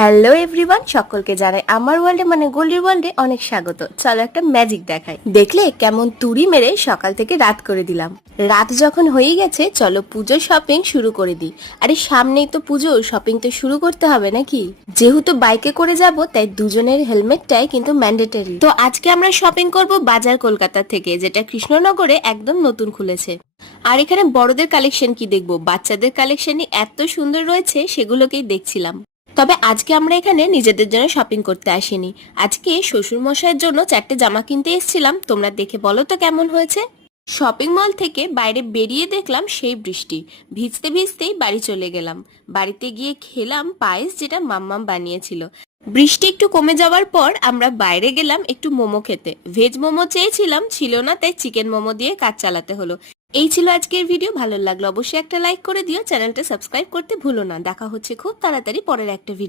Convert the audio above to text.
Hello everyone, সকলকে জানাই আমার ওয়ার্ল্ডে মানে গোল্ডির ওয়ার্ল্ডে অনেক স্বাগত। চলো একটা ম্যাজিক দেখাই। দেখলে কেমন তুড়ি মেরে সকাল থেকে রাত করে দিলাম। রাত যখন হয়ে গেছে চলো পুজোর শপিং শুরু করে দিই। আরে সামনেই তো পুজো, শপিং তো শুরু করতে হবে নাকি। যেহেতু বাইকে করে যাব তাই দুজনের হেলমেটটাই কিন্তু ম্যান্ডেটরি। তো আজকে আমরা শপিং করব বাজার কলকাতা থেকে, যেটা কৃষ্ণনগরে একদম নতুন খুলেছে। আর এখানে বড়দের কালেকশন কি দেখবো, বাচ্চাদের কালেকশনই এত সুন্দর রয়েছে, সেগুলোকেই দেখছিলাম। তবে আজকে আমরা এখানে নিজেদের জন্য শপিং করতে আসিনি। আজকে শ্বশুর মশাইয়ের জন্য 4টে জামা কিনতে এসেছিলাম। তোমরা দেখে বলো তো কেমন হয়েছে। শপিং মল থেকে বাইরে বেরিয়ে দেখলাম সেই বৃষ্টি, ভিজতে ভিজতেই বাড়ি চলে গেলাম। বাড়িতে গিয়ে খেলাম পায়েস, যেটা মাম্মাম বানিয়েছিল। বৃষ্টি একটু কমে যাওয়ার পর আমরা বাইরে গেলাম একটু মোমো খেতে। ভেজ মোমো চেয়েছিলাম, ছিল না, তাই চিকেন মোমো দিয়ে কাজ চালাতে হলো। এই ছিল আজকের ভিডিও। ভালো লাগলো অবশ্যই একটা লাইক করে দিও, চ্যানেলটা সাবস্ক্রাইব করতে ভুলো না। দেখা হচ্ছে খুব তাড়াতাড়ি পরের একটা ভিডিও।